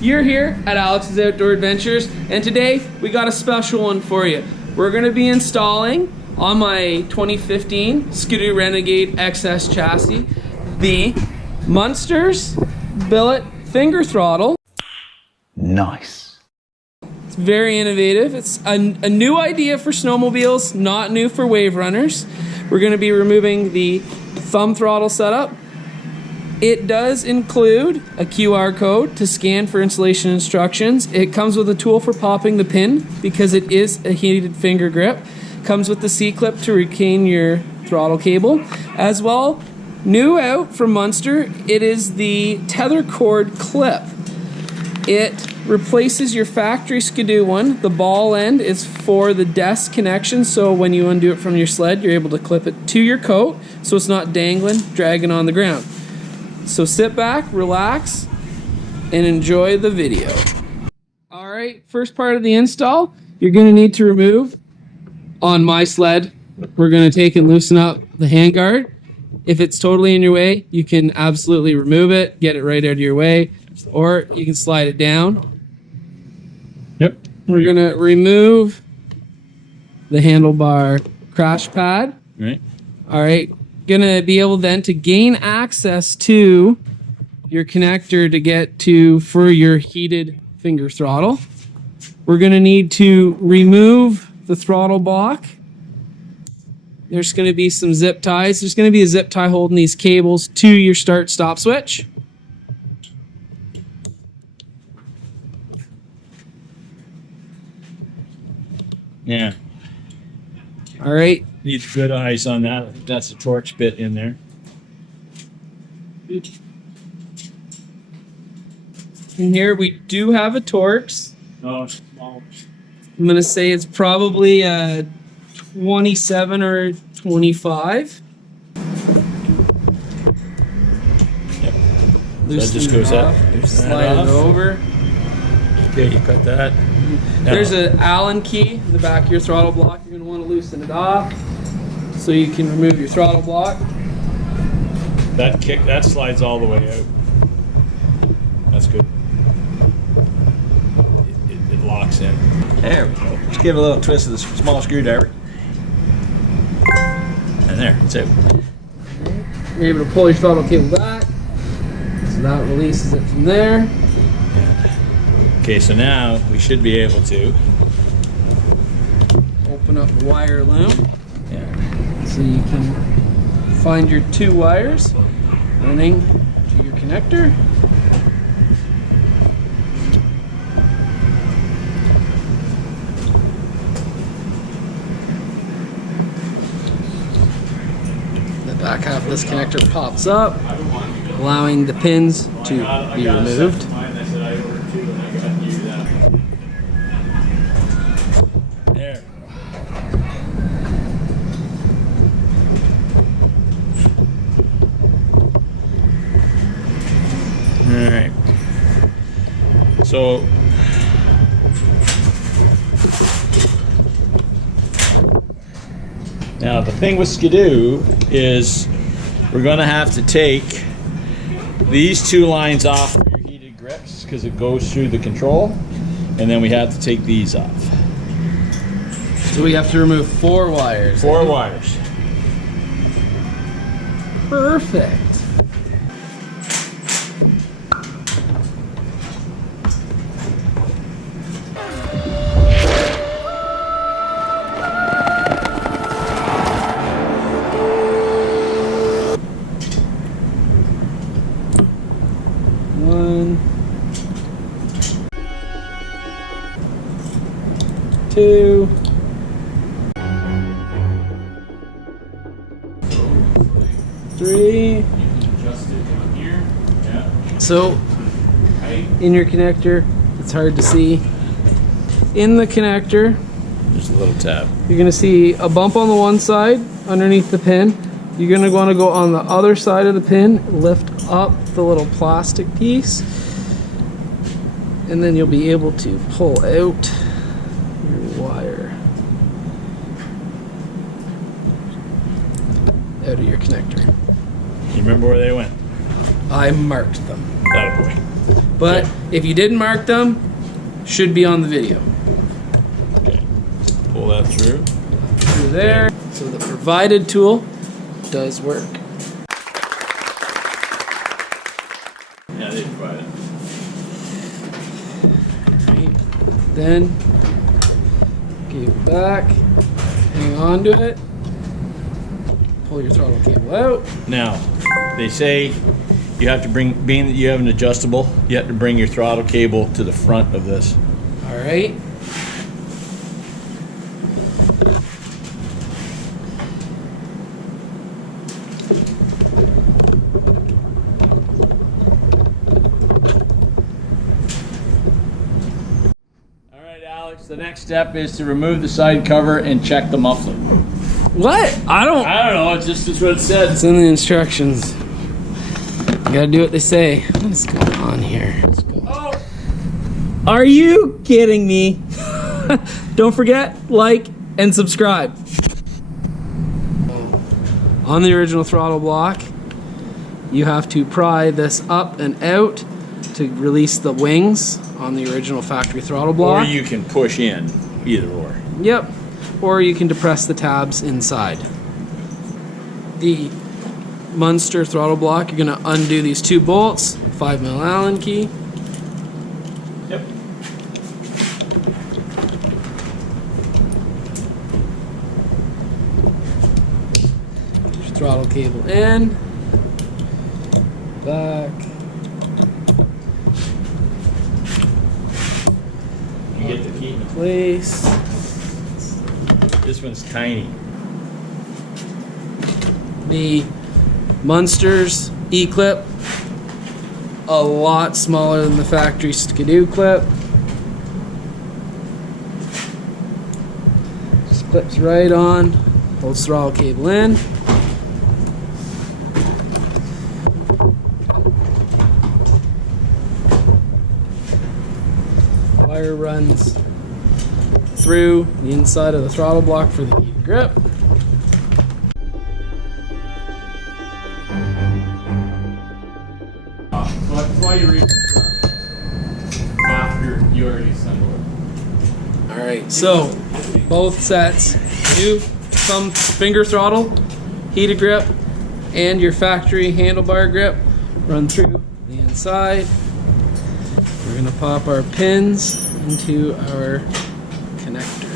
You're here at Alex's Outdoor Adventures, and today we got a special one for you. We're gonna be installing on my 2015 Skidoo Renegade XS chassis the Munster's billet finger throttle. Nice. It's very innovative. It's a new idea for snowmobiles, not new for wave runners. We're gonna be removing the thumb throttle setup. It does include a QR code to scan for installation instructions. It comes with a tool for popping the pin because it is a heated finger grip. Comes with the C-clip to retain your throttle cable. As well, new out from Munster, it is the Tether cord clip. It replaces your factory Skidoo one. The ball end is for the desk connection, so when you undo it from your sled, you're able to clip it to your coat so it's not dangling, dragging on the ground. So sit back, relax, and enjoy the video. All right, first part of the install, you're gonna need to remove, on my sled, we're gonna take and loosen up the handguard. If it's totally in your way, you can absolutely remove it, get it right out of your way, or you can slide it down. Yep. We're gonna remove the handlebar crash pad. Right. All right. Gonna be able then to gain access to your connector to get to for your heated finger throttle. We're gonna need to remove the throttle block. There's gonna be some zip ties. There's gonna be a zip tie holding these cables to your start stop switch. Yeah. All right. Needs good eyes on that. That's a torch bit in there. In here we do have a Torx. Oh, small. I'm gonna say it's probably a 27 or 25. Yep. Loosen So that just it goes off, up. Loosen slide that it off. over. Okay, you cut that. Now, There's an Allen key in the back of your throttle block. You're going to want to loosen it off so you can remove your throttle block. that slides all the way out. That's good. It locks in. There we go. Just give it a little twist of the small screwdriver. And there, it's out. You're able to pull your throttle cable back. So that releases it from there. Okay, so now we should be able to. Open up the wire loom Yeah. so you can find your two wires running to your connector. The back half of this connector pops up, allowing the pins to be removed. There. All right. So now the thing with Skidoo is we're going to have to take these two lines off of your heated grips because it goes through the control, and then we have to take these off. So we have to remove 4 wires. 4 wires. Perfect. One, 2, 3. So, in your connector, it's hard to see. In the connector, There's a little tab. you're gonna see a bump on the one side underneath the pin. You're gonna wanna go on the other side of the pin, lift up the little plastic piece, and then you'll be able to pull out your wire out of your connector. You remember where they went? I marked them. Attaboy. But if you didn't mark them, should be on the video. Okay. Pull that through. Through there. So the provided tool does work. Yeah, they provide it. Right. Then give it back, hang on to it, pull your throttle cable out. Now, they say you have to being that you have an adjustable, you have to bring your throttle cable to the front of this. All right. All right, Alex, the next step is to remove the side cover and check the muffler. What? I don't know, it's just what it says. It's in the instructions. You gotta do what they say. What is going on here? Let's go. Oh. Are you kidding me? Don't forget, like and subscribe. On the original throttle block, you have to pry this up and out to release the wings on the original factory throttle block. Or you can push in, either or. Yep. Or you can depress the tabs inside. The Munster throttle block, you're going to undo these two bolts, 5mm Allen key. Yep. Put your throttle cable in, back. You get the key. Place. This one's tiny. The Munster's E-clip, a lot smaller than the factory Skidoo clip. Just clips right on, holds throttle cable in. Wire runs through the inside of the throttle block for the heated grip. That's why you read after you already assemble it. Alright, so both sets, new thumb finger throttle, heated grip, and your factory handlebar grip run through the inside. We're going to pop our pins into our connector.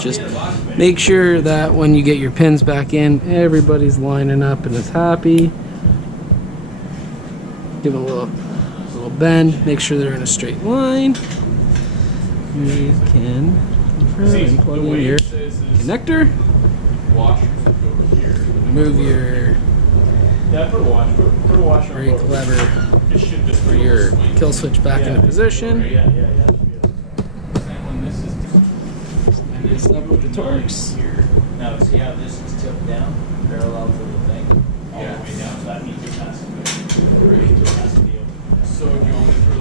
Just make sure that when you get your pins back in, everybody's lining up and is happy. Give them a little bend, make sure they're in a straight line. You can plug in your connector. Move your brake lever or your kill switch back into position. This up with the Torx. Now, see how this is tipped down, parallel to the thing? All the way down, so that means it has to be.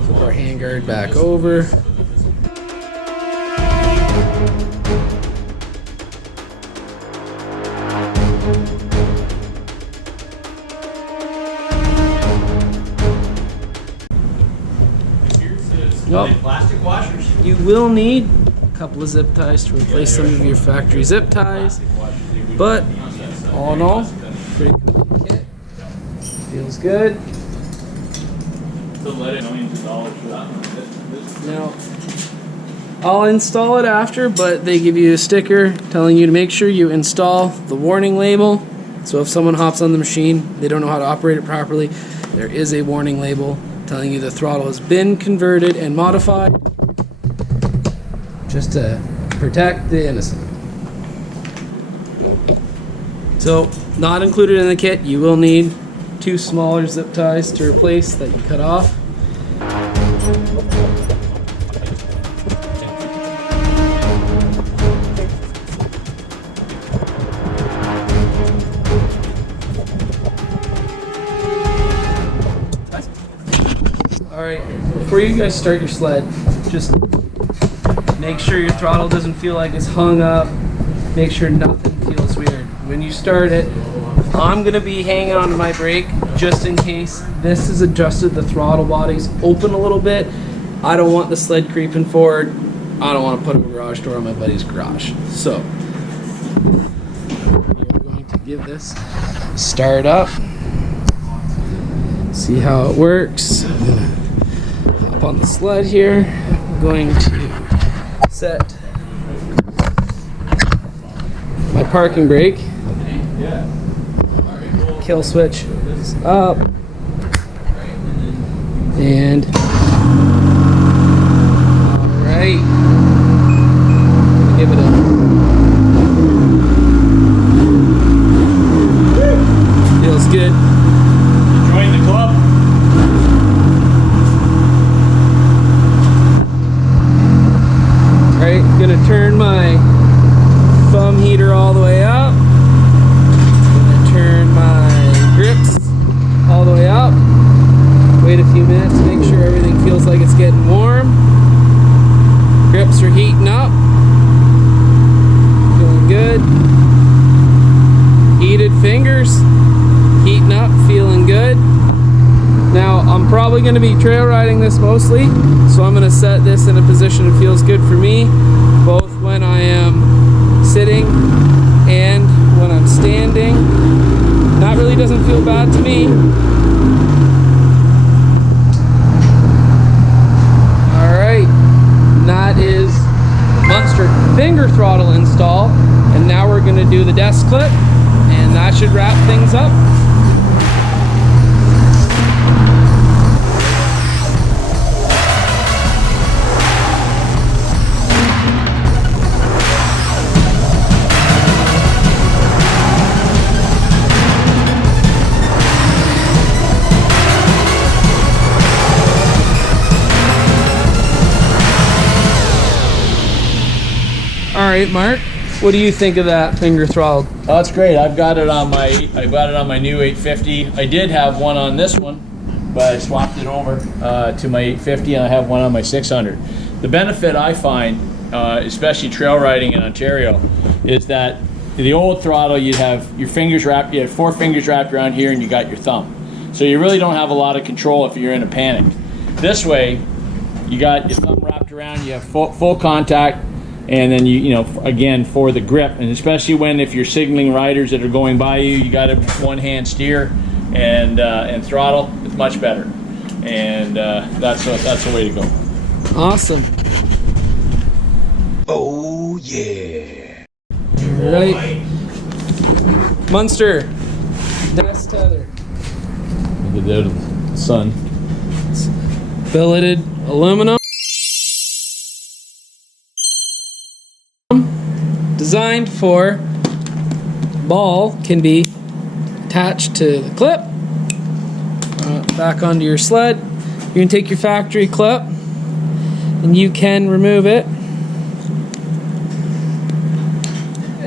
Flip our handguard back over. Plastic washers? You will need a couple of zip ties to replace some of your factory zip ties, but all in all, pretty cool kit. Feels good. Now, I'll install it after, but they give you a sticker telling you to make sure you install the warning label. So if someone hops on the machine, they don't know how to operate it properly, there is a warning label telling you the throttle has been converted and modified, just to protect the innocent. So, not included in the kit, you will need 2 smaller zip ties to replace that you cut off. Alright, before you guys start your sled, just Make sure your throttle doesn't feel like it's hung up. Make sure nothing feels weird. When you start it, I'm gonna be hanging onto my brake just in case this is adjusted, the throttle body's open a little bit. I don't want the sled creeping forward. I don't want to put a garage door on my buddy's garage. So, we're going to give this a start up. See how it works. I'm gonna hop on the sled here. I'm going to set my parking brake. Kill switch is up. And alright. Give it a feels good. Join the club. Alright, I'm gonna turn my thumb heater all the way up. Gonna turn my grips all the way up. Wait a few minutes to make sure everything feels like it's getting warm. Grips are heating up. Feeling good. Heated fingers. Heating up, feeling good. Now, I'm probably going to be trail riding this mostly, so I'm going to set this in a position that feels good for me, both when I am sitting and when I'm standing. That really doesn't feel bad to me. Alright, that is Munster finger throttle install, and now we're going to do the desk clip, and that should wrap things up. All right, Mark, what do you think of that finger throttle? Oh, that's great. I've got it on my new 850. I did have one on this one, but I swapped it over to my 850, and I have one on my 600. The benefit I find, especially trail riding in Ontario, is that the old throttle, you'd have your fingers wrapped, you had 4 fingers wrapped around here, and you got your thumb. So you really don't have a lot of control if you're in a panic. This way, you got your thumb wrapped around, you have full contact, and then you know, again, for the grip, and especially if you're signaling riders that are going by you, you got a one-hand steer and throttle. It's much better, and that's the way to go. Awesome. Oh yeah. All right, Munster desk tether. Get out of the sun. Billeted aluminum. Designed for ball can be attached to the clip, back onto your sled. You can take your factory clip and you can remove it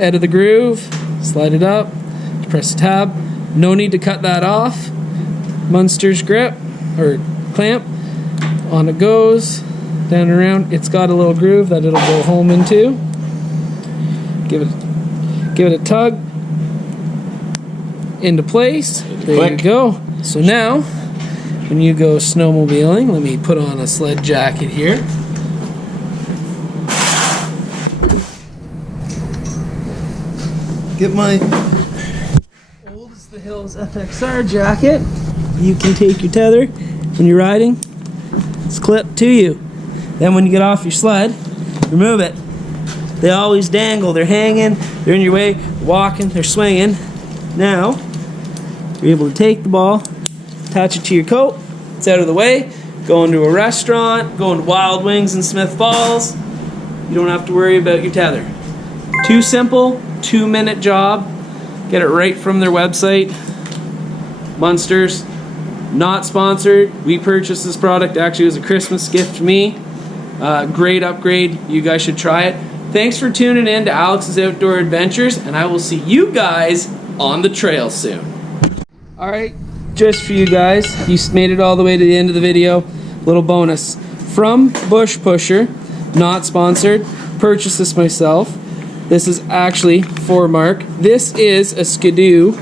out of the groove, slide it up, press the tab. No need to cut that off. Munster's grip or clamp, on it goes, down and around. It's got a little groove that it'll go home into. Give it a tug into place. There you go. So now, when you go snowmobiling, let me put on a sled jacket here. Get my Old as the Hills FXR jacket. You can take your tether when you're riding. It's clipped to you. Then when you get off your sled, remove it. They always dangle, they're hanging, they're in your way, walking, they're swinging. Now, you're able to take the ball, attach it to your coat, it's out of the way, go into a restaurant, go into Wild Wings and Smith Falls. You don't have to worry about your tether. Too simple, 2-minute job. Get it right from their website. Munster's, not sponsored. We purchased this product, actually it was a Christmas gift to me. Great upgrade, you guys should try it. Thanks for tuning in to Alex's Outdoor Adventures, and I will see you guys on the trail soon. All right, just for you guys, you made it all the way to the end of the video. Little bonus from Bush Pusher. not sponsored. Purchased this myself. This is actually for Mark. This is a Skidoo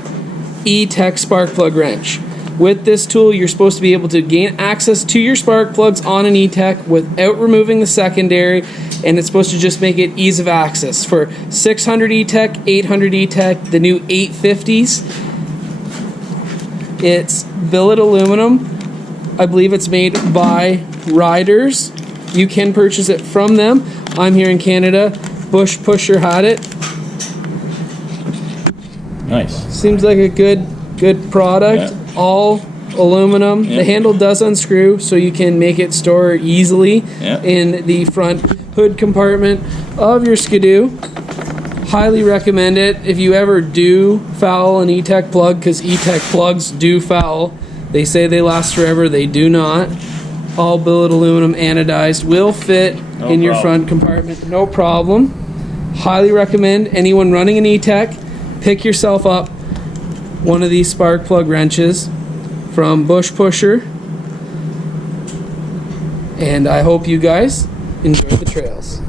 E-Tech spark plug wrench. With this tool, you're supposed to be able to gain access to your spark plugs on an E-Tech without removing the secondary, and it's supposed to just make it ease of access. For 600 E-Tech, 800 E-Tech, the new 850s, it's billet aluminum. I believe it's made by Riders. You can purchase it from them. I'm here in Canada. Bush Pusher had it. Nice. Seems like a good product. Yeah. All aluminum. Yeah. The handle does unscrew, so you can make it store easily Yeah. in the front hood compartment of your Skidoo. Highly recommend it if you ever do foul an E-Tech plug, because E-Tech plugs do foul. They say they last forever. They do not. All billet aluminum anodized, will fit in your front compartment, no problem. Highly recommend anyone running an E-Tech, pick yourself up one of these spark plug wrenches from Bush Pusher. And I hope you guys enjoy the trails.